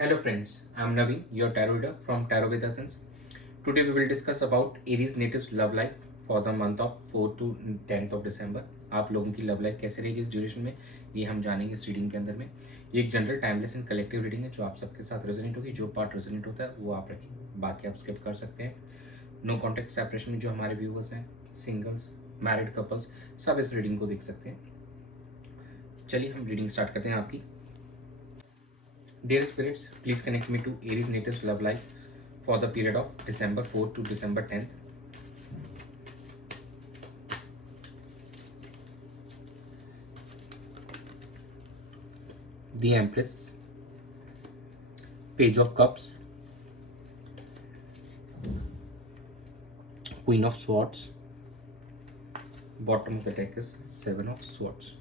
Hello friends, I am Naveen, your tarot reader from Tarot with Essence. Today we will discuss about Aries natives love life for the month of 4th to 10th of December. आप लोगों की love life कैसे रहेगी इस duration में, ये हम जानेंगे इस रीडिंग के अंदर में। ये एक general timeless and collective reading है जो आप सबके साथ रेजोनेट होगी। जो पार्ट रेजोनेट होता है वो आप रखें, बाकी आप स्किप कर सकते हैं। नो कॉन्टेक्ट सेपरेशन में जो हमारे व्यूवर्स हैं, सिंगल्स, मैरिड कपल्स, सब इस रीडिंग को देख सकते हैं। चलिए हम रीडिंग स्टार्ट करते हैं आपकी। Dear spirits, please connect me to Aries natives love life for the period of December 4th to December 10th. The Empress, Page of Cups, Queen of Swords, bottom of the deck is Seven of Swords.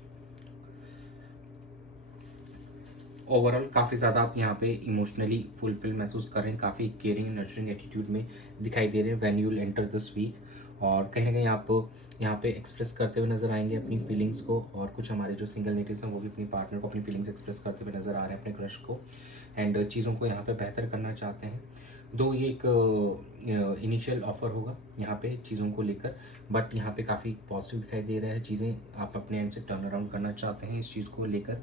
Overall काफ़ी ज़्यादा आप यहाँ पे emotionally fulfil महसूस कर रहे हैं, काफ़ी केयरिंग नर्चरिंग एटीट्यूड में दिखाई दे रहे हैं when you will enter this week. और कहीं ना कहीं आप यहाँ पे एक्सप्रेस करते हुए नजर आएंगे अपनी फीलिंग्स को। और कुछ हमारे जो सिंगल नेटिव्स हैं वो भी अपनी पार्टनर को अपनी फीलिंग्स एक्सप्रेस करते हुए नजर आ रहे हैं, अपने क्रश को, एंड चीज़ों को यहाँ पे बेहतर करना चाहते हैं। दो ये एक इनिशियल ऑफर होगा यहाँ पे चीज़ों को लेकर, बट यहाँ पे काफ़ी पॉजिटिव दिखाई दे रहा है। चीज़ें आप अपने एंड से टर्न अराउंड करना चाहते हैं इस चीज़ को लेकर।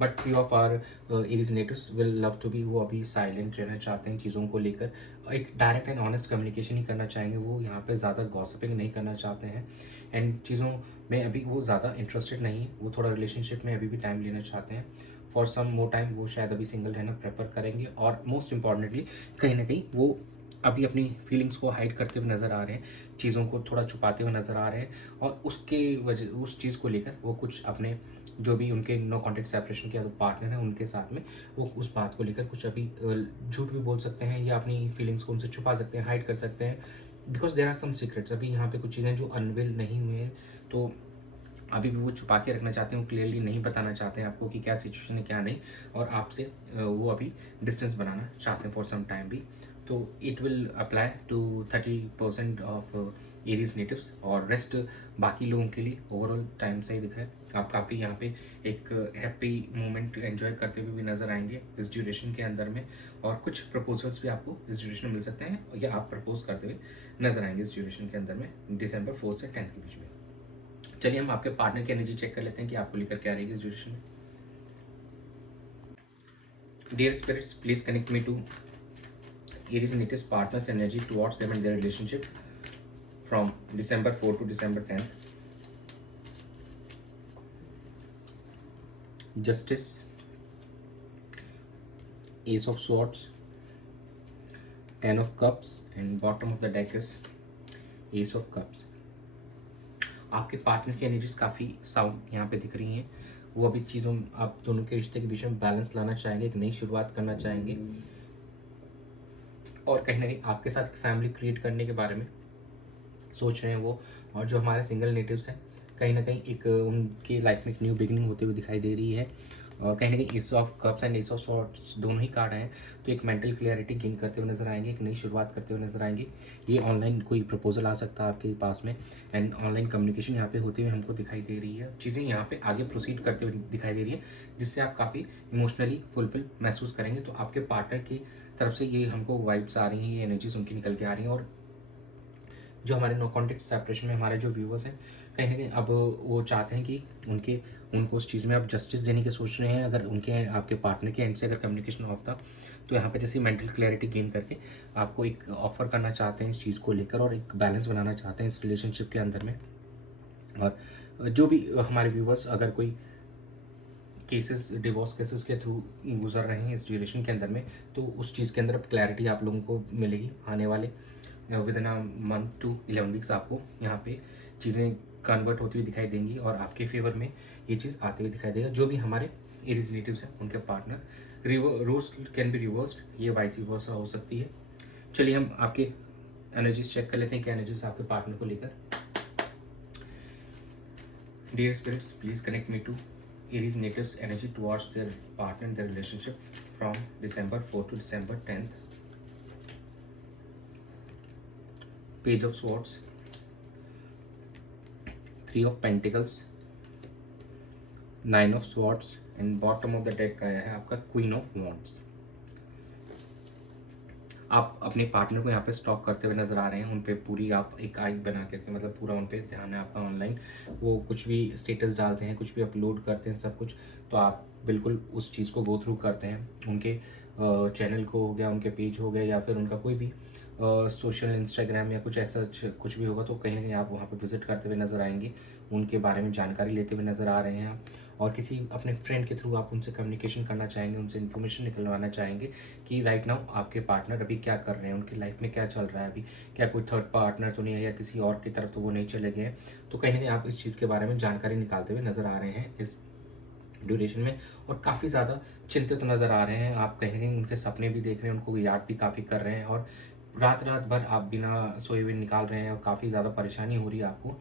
But few of our Aries natives will love to be, वो अभी साइलेंट रहना चाहते हैं चीज़ों को लेकर। एक डायरेक्ट एंड ऑनेस्ट कम्युनिकेशन ही करना चाहेंगे, वो यहाँ पे ज़्यादा गॉसिपिंग नहीं करना चाहते हैं, एंड चीज़ों में अभी वो ज़्यादा इंटरेस्टेड नहीं है। वो थोड़ा रिलेशनशिप में अभी भी टाइम लेना चाहते हैं। फॉर सम मोर टाइम वो शायद अभी सिंगल रहना प्रेफर करेंगे। और मोस्ट इंपॉर्टेंटली कहीं ना कहीं वो अभी अपनी फीलिंग्स को हाइड करते हुए नज़र आ रहे हैं, चीज़ों को थोड़ा छुपाते हुए नज़र आ रहे हैं। और उसके वजह उस चीज़ को लेकर वो कुछ अपने जो भी उनके नो कॉन्टेक्ट सेपरेशन के पार्टनर हैं उनके साथ में वो उस बात को लेकर कुछ अभी झूठ भी बोल सकते हैं, या अपनी फीलिंग्स को उनसे छुपा सकते हैं, हाइड कर सकते हैं। Because there are some secrets, अभी यहाँ पे कुछ चीज़ें जो अनविल नहीं हुए हैं, तो अभी भी वो छुपा के रखना चाहते हैं, वो क्लियरली नहीं बताना चाहते हैं आपको कि क्या सिचुएशन है क्या नहीं। और आपसे वो अभी डिस्टेंस बनाना चाहते हैं फॉर सम टाइम भी। तो it will apply to 30% of Aries natives, और रेस्ट बाकी लोगों के लिए ओवरऑल टाइम सही दिख रहा है। आप काफ़ी यहाँ पे एक हैप्पी मोमेंट एंजॉय करते हुए भी नजर आएंगे इस ड्यूरेशन के अंदर में। और कुछ प्रपोजल्स भी आपको इस ड्यूरेशन में मिल सकते हैं, या आप प्रपोज करते हुए नजर आएंगे इस ड्यूरेशन के अंदर में दिसंबर 4 से 10 के बीच में। चलिए हम आपके पार्टनर की एनर्जी चेक कर लेते हैं कि आपको लेकर क्या रहेगी इस ड्यूरेशन में। Dear spirits, please connect me to Aries natives partners energy towards them and their relationship from December 4 to December 10th. Justice, Ace of Swords, Ten of Cups, and bottom of the deck is Ace of Cups. आपके partner की energies काफ़ी sound यहाँ पे दिख रही हैं। वो अभी चीज़ों आप दोनों के रिश्ते के बीच में बैलेंस लाना चाहेंगे, एक नई शुरुआत करना चाहेंगे, और कहीं ना कहीं आपके साथ एक फैमिली क्रिएट करने के बारे में सोच रहे हैं वो। और जो हमारे सिंगल नेटिव्स हैं, कहीं ना कहीं एक उनकी लाइफ में एक न्यू बिगिनिंग होते हुए दिखाई दे रही है। और कहीं ना कहीं S of cups and S of swords दोनों ही कार्ड हैं, तो एक मेंटल क्लियरिटी गेन करते हुए नजर आएंगे, एक नई शुरुआत करते हुए नजर आएंगे। ये ऑनलाइन कोई प्रपोजल आ सकता है आपके पास में, एंड ऑनलाइन कम्युनिकेशन यहाँ पे होते हुए हमको दिखाई दे रही है। चीज़ें यहाँ पे आगे प्रोसीड करते हुए दिखाई दे रही है, जिससे आप काफ़ी इमोशनली फुलफिल महसूस करेंगे। तो आपके पार्टनर की तरफ से ये हमको वाइब्स आ रही हैं, ये एनर्जीज उनकी निकल के आ रही हैं। और जो हमारे नो कॉन्टेक्ट सेपरेशन में हमारे जो व्यूवर्स हैं, कहीं ना कहीं अब वो चाहते हैं कि उनको उस चीज़ में आप जस्टिस देने की सोच रहे हैं। अगर उनके आपके पार्टनर के एंड से अगर कम्युनिकेशन ऑफ था, तो यहाँ पे जैसे मेंटल क्लैरिटी गेन करके आपको एक ऑफर करना चाहते हैं इस चीज़ को लेकर, और एक बैलेंस बनाना चाहते हैं इस रिलेशनशिप के अंदर में। और जो भी हमारे व्यूवर्स अगर कोई केसेस, डिवोर्स केसेस के थ्रू गुजर रहे हैं इस ड्यूरेशन के अंदर में, तो उस चीज़ के अंदर अब क्लैरिटी आप लोगों को मिलेगी आने वाले within a month to 11 weeks. आपको यहाँ पे चीज़ें कन्वर्ट होती हुई दिखाई देंगी, और आपके फेवर में ये चीज़ आते हुए दिखाई देगा। जो भी हमारे एरीज नेटिव्स हैं उनके partner roles can be reversed, ये वाइस वर्सा हो सकती है। चलिए हम आपके एनर्जीज चेक कर लेते हैं क्या एनर्जीज आपके पार्टनर को लेकर। Dear spirits, please connect me to Aries natives energy towards their partner and their relationship from December 4 to December 10th. Page of Swords, Three of Pentacles, Nine of Swords, and bottom of the deck आया है आपका Queen of Wands. आप अपने partner को यहाँ पे stock करते हुए नज़र आ रहे हैं, उन पे पूरी आप एक आई बना करके, मतलब पूरा उन पे ध्यान है आपका ऑनलाइन। वो कुछ भी स्टेटस डालते हैं, कुछ भी अपलोड करते हैं, सब कुछ, तो आप बिल्कुल उस चीज़ को गो थ्रू करते हैं। उनके चैनल को हो गया, उनके पेज हो गया, या फिर उनका कोई भी सोशल इंस्टाग्राम या कुछ ऐसा कुछ भी होगा, तो कहीं ना कहीं आप वहाँ पे विजिट करते हुए नज़र आएंगे, उनके बारे में जानकारी लेते हुए नज़र आ रहे हैं आप। और किसी अपने फ्रेंड के थ्रू आप उनसे कम्युनिकेशन करना चाहेंगे, उनसे इन्फॉर्मेशन निकलवाना चाहेंगे कि राइट नाउ आपके पार्टनर अभी क्या कर रहे हैं, उनकी लाइफ में क्या चल रहा है अभी, क्या कोई थर्ड पार्टनर तो नहीं है, या किसी और की तरफ तो वो नहीं चले गए हैं। तो कहीं ना कहीं आप इस चीज़ के बारे में जानकारी निकालते हुए नज़र आ रहे हैं इस ड्यूरेशन में, और काफ़ी ज़्यादा चिंतित नज़र आ रहे हैं आप। कहीं ना कहीं उनके सपने भी देख रहे हैं, उनको याद भी काफ़ी कर रहे हैं, और रात रात भर आप बिना सोए हुए निकाल रहे हैं, और काफ़ी ज़्यादा परेशानी हो रही है आपको।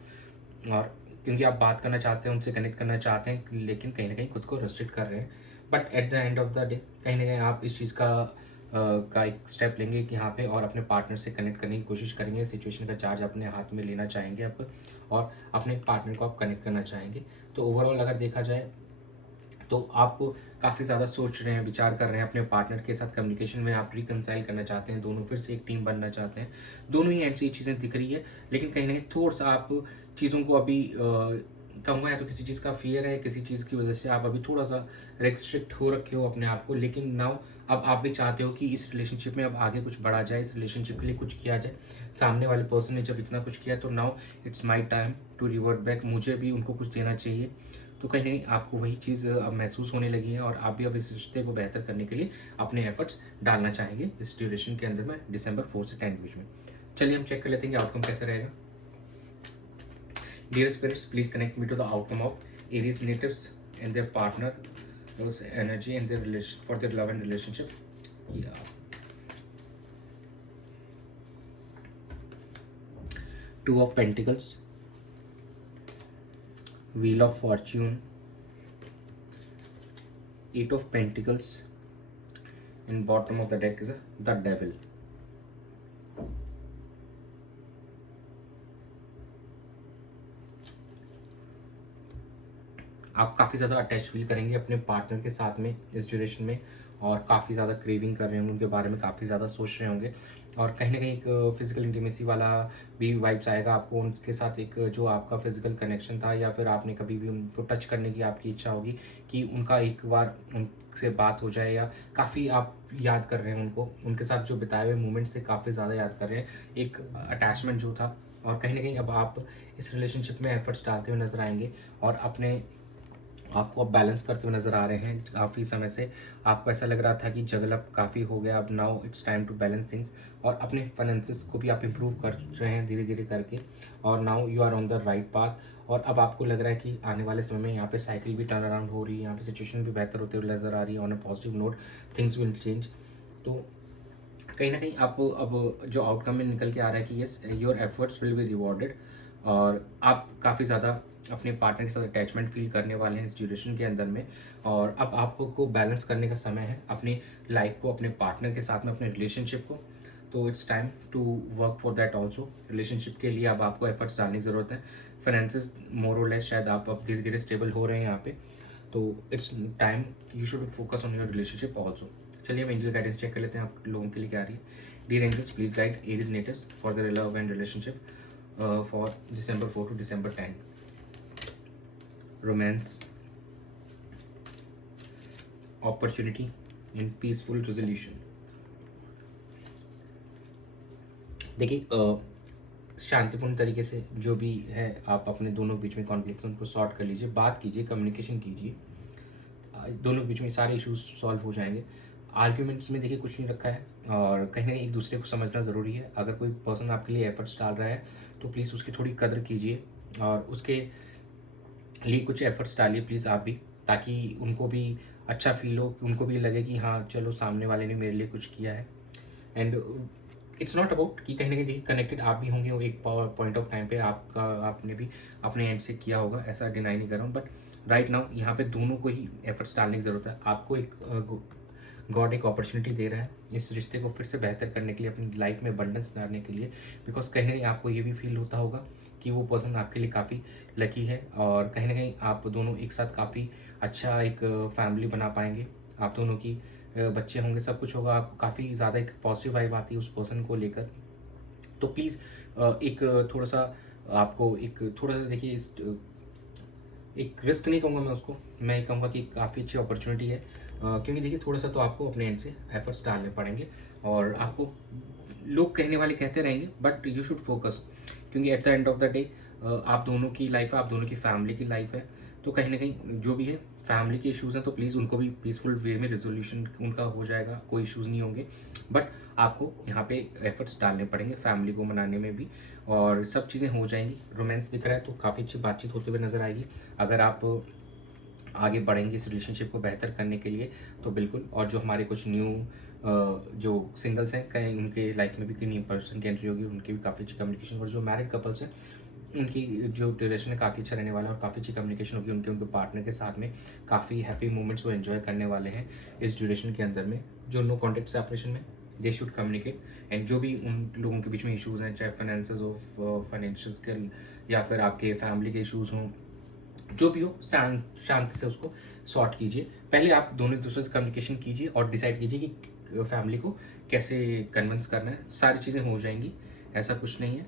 और क्योंकि आप बात करना चाहते हैं, उनसे कनेक्ट करना चाहते हैं, लेकिन कहीं ना कहीं खुद को रेस्ट्रिक्ट कर रहे हैं। But at the end of the day कहीं ना कहीं आप इस चीज़ का एक स्टेप लेंगे कि यहाँ पे, और अपने पार्टनर से कनेक्ट करने की कोशिश करेंगे, सिचुएशन का चार्ज अपने हाथ में लेना चाहेंगे आप, और अपने पार्टनर को आप कनेक्ट करना चाहेंगे। तो ओवरऑल अगर देखा जाए तो आप काफ़ी ज़्यादा सोच रहे हैं, विचार कर रहे हैं, अपने पार्टनर के साथ कम्युनिकेशन में आप रिकंसाइल करना चाहते हैं, दोनों फिर से एक टीम बनना चाहते हैं। दोनों ही एंड से ये चीज़ें दिख रही है, लेकिन कहीं ना कहीं थोड़ा सा आप चीज़ों को अभी कहूँगा, या तो किसी चीज़ का फियर है, किसी चीज़ की वजह से आप अभी थोड़ा सा रेस्ट्रिक्ट हो रखे हो अपने आप को। लेकिन नाउ अब आप भी चाहते हो कि इस रिलेशनशिप में अब आगे कुछ बढ़ा जाए, इस रिलेशनशिप के लिए कुछ किया जाए। सामने वाले पर्सन ने जब इतना कुछ किया, तो now it's my time to revert back, मुझे भी उनको कुछ देना चाहिए। तो कहीं ना कहीं आपको वही चीज़ अब महसूस होने लगी है, और आप भी अब इस रिश्ते को बेहतर करने के लिए अपने एफर्ट्स डालना चाहेंगे इस ड्यूरेशन के अंदर में, दिसंबर 4 से 10 के बीच में। चलिए हम चेक कर लेते हैं कि आउटकम कैसे रहेगा। Dear spirits, please connect me to the outcome of Aries natives and their partner, energy and their relation for their love and relationship. Two of pentacles, wheel of fortune, eight of pentacles, and bottom of the deck is the devil. आप काफ़ी ज़्यादा attach feel करेंगे अपने partner के साथ में इस duration में, और काफ़ी ज़्यादा क्रेविंग कर रहे होंगे, उनके बारे में काफ़ी ज़्यादा सोच रहे होंगे, और कहीं ना कहीं एक फिजिकल इंटीमेसी वाला भी वाइब्स आएगा आपको उनके साथ। एक जो आपका फिजिकल कनेक्शन था, या फिर आपने कभी भी उनको टच करने की आपकी इच्छा होगी कि उनका एक बार उनसे बात हो जाए, या काफ़ी आप याद कर रहे हैं उनको, उनके साथ जो बिताए हुए मोमेंट्स थे काफ़ी ज़्यादा याद कर रहे हैं, एक अटैचमेंट जो था। और कहीं ना कहीं अब आप इस रिलेशनशिप में एफर्ट्स डालते हुए नजर आएंगे, और अपने आपको अब बैलेंस करते हुए नज़र आ रहे हैं। काफ़ी समय से आपको ऐसा लग रहा था कि जगल अब काफ़ी हो गया, अब now it's time to balance things, और अपने फाइनेंसिस को भी आप इम्प्रूव कर रहे हैं धीरे धीरे करके, और now you are on the right path. और अब आपको लग रहा है कि आने वाले समय में यहाँ पे साइकिल भी टर्न अराउंड हो रही है, यहाँ पे सिचुएशन भी बेहतर होते हुए नज़र आ रही है। On a positive note things will change. तो कहीं ना कहीं आपको अब जो आउटकम में निकल के आ रहा है कि yes, your efforts will be rewarded, और आप काफ़ी ज़्यादा अपने पार्टनर के साथ अटैचमेंट फील करने वाले हैं इस ड्यूरेशन के अंदर में। और अब आपको बैलेंस करने का समय है अपनी लाइफ को, अपने पार्टनर के साथ में, अपने रिलेशनशिप को। तो it's time to work for that also. Relationship के लिए अब आपको एफर्ट्स डालने की ज़रूरत है। फाइनेंसिस मोर और लेस शायद आप अब धीरे धीरे स्टेबल हो रहे हैं यहाँ पे, तो it's time you should focus on your relationship also. चलिए हम एंजल गाइडेंस चेक कर लेते हैं आप लोगों के लिए क्या आ रही है। Dear angels, please guide Aries natives for their love and relationship for December 4 to December 10. Romance, opportunity and peaceful resolution. देखिए, शांतिपूर्ण तरीके से जो भी है आप अपने दोनों बीच में कॉन्फ्लिक्शन को सॉर्ट कर लीजिए, बात कीजिए, कम्युनिकेशन कीजिए, दोनों बीच में सारे इश्यूज सॉल्व हो जाएंगे। आर्ग्यूमेंट्स में देखिए कुछ नहीं रखा है, और कहीं ना कहीं एक दूसरे को समझना ज़रूरी है। अगर कोई पर्सन आपके लिए एफर्ट्स डाल रहा है तो प्लीज़ उसकी थोड़ी कदर कीजिए, और उसके लिए कुछ एफर्ट्स डालिए प्लीज़ आप भी, ताकि उनको भी अच्छा फील हो, कि उनको भी लगे कि हाँ चलो सामने वाले ने मेरे लिए कुछ किया है। एंड इट्स नॉट अबाउट कि कहीं ना कहीं देखिए कनेक्टेड आप भी होंगे, वो एक पॉइंट ऑफ टाइम पे आपने भी अपने एंड से किया होगा, ऐसा डिनाई नहीं कर रहा हूँ। बट राइट नाउ यहाँ पे दोनों को ही एफर्ट्स डालने की ज़रूरत है। आपको एक गॉड एक अपॉर्चुनिटी दे रहा है इस रिश्ते को फिर से बेहतर करने के लिए, अपनी लाइफ में अबंडेंस लाने के लिए। बिकॉज कहीं ना कहीं आपको ये भी फील होता होगा कि वो पर्सन आपके लिए काफ़ी लकी है, और कहीं ना कहीं आप दोनों एक साथ काफ़ी अच्छा एक फैमिली बना पाएंगे। आप दोनों की बच्चे होंगे, सब कुछ होगा, आपको काफ़ी ज़्यादा एक पॉजिटिव वाइब आती है उस पर्सन को लेकर। तो प्लीज़ एक थोड़ा-सा आपको एक थोड़ा-सा देखिए एक रिस्क नहीं कहूँगा मैं उसको, मैं ये कहूँगा कि काफ़ी अच्छी अपॉर्चुनिटी है, क्योंकि देखिए थोड़ा-सा तो आपको अपने एंड से एफर्ट्स डालने पड़ेंगे, और आपको लोग कहने वाले कहते रहेंगे, बट यू शुड फोकस, क्योंकि at the end of the day आप दोनों की लाइफ है, आप दोनों की फैमिली की लाइफ है। तो कहीं न कहीं जो भी है, फैमिली के इश्यूज़ हैं, तो प्लीज़ उनको भी पीसफुल वे में रिज़ॉल्यूशन उनका हो जाएगा, कोई इश्यूज़ नहीं होंगे। बट आपको यहाँ पे एफर्ट्स डालने पड़ेंगे फैमिली को मनाने में भी, और सब चीज़ें हो जाएँगी। रोमांस दिख रहा है तो काफ़ी अच्छी बातचीत होते हुए नज़र आएगी। अगर आप आगे बढ़ेंगे इस रिलेशनशिप को बेहतर करने के लिए तो बिल्कुल। और जो हमारे कुछ न्यू जो सिंगल्स हैं, कहीं उनके लाइफ में भी कोई न्यू पर्सन की एंट्री होगी, उनकी भी काफ़ी अच्छी कम्युनिकेशन, और जो मैरिड कपल्स हैं उनकी जो ड्यूरेशन है काफ़ी अच्छा रहने वाला है, और काफ़ी अच्छी कम्युनिकेशन होगी उनके पार्टनर के साथ में। काफ़ी हैप्पी मोमेंट्स वो एंजॉय करने वाले हैं इस ड्यूरेशन के अंदर में। जो नो कॉन्टेक्ट सेपरेशन में, दे शुड कम्युनिकेट, एंड जो भी उन लोगों के बीच में इश्यूज़ हैं, चाहे फाइनेंशियल के या फिर आपके फैमिली के इश्यूज़ हों, जो भी हो, शांति से उसको सॉर्ट कीजिए। पहले आप दोनों एक दूसरे से कम्युनिकेशन कीजिए और डिसाइड कीजिए कि फैमिली को कैसे कन्विंस करना है। सारी चीज़ें हो जाएंगी, ऐसा कुछ नहीं है।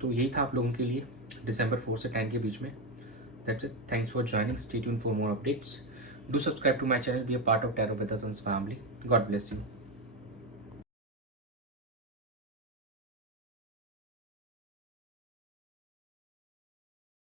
तो यही था आप लोगों के लिए दिसंबर 4 से 10 के बीच में। That's it, thanks for joining, stay tuned for more updates, do subscribe to my channel, be a part of tarot with us family. God bless you.